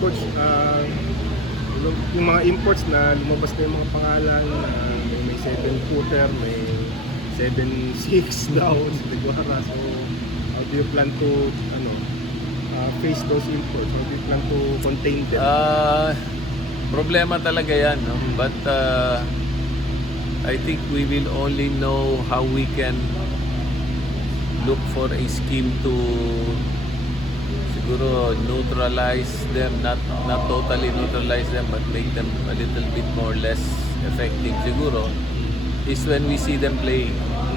Coach, yung mga imports na lumabas na yung mga pangalan, may 7-footer, may 7-6 daw sa Deguara. So, how do you plan to face those imports? How do you plan to contain them? Problema talaga yan, no? But I think we will only know how we can look for a scheme to siguro neutralize them, not totally neutralize them, but make them a little bit more less effective siguro is when we see them play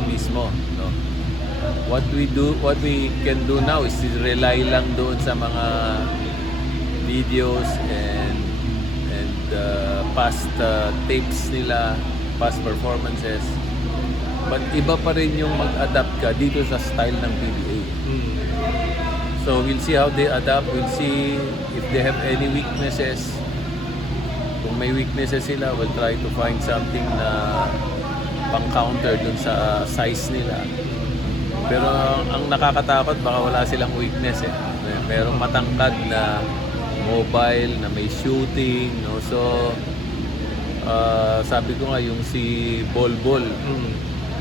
mismo, no? What we can do now is rely lang doon sa mga videos and past tapes nila, past performances. But iba pa rin yung mag-adapt ka dito sa style ng PBA. So we'll see how they adapt. We'll see if they have any weaknesses. Kung may weaknesses sila, we'll try to find something na pang-counter dun sa size nila. Pero ang nakakatakot, baka wala silang weakness eh. Merong matangkad na mobile, na may shooting, no? So sabi ko nga yung si Bol,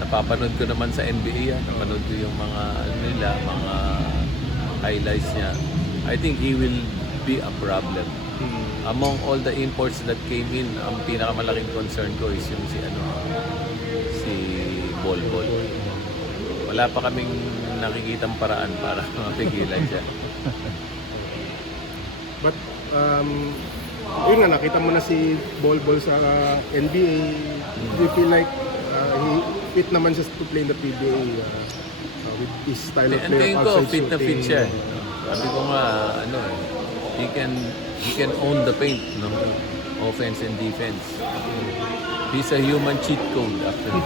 napapanood ko naman sa NBA yan. Napanood ko yung mga nila, mga highlights niya. I think he will be a problem. Among all the imports that came in, ang pinakamalaking concern ko is yung si Bol. Wala pa kaming nakikitang paraan para mapigilan siya. But yun nga, nakita mo na si Bol sa NBA. Do you feel like he fit naman siya to play in the PBA with his style of play? Tingin ko fit na fit siya. Sabi ko nga, he can own the paint, no? Offense and defense. He's a human cheat code actually.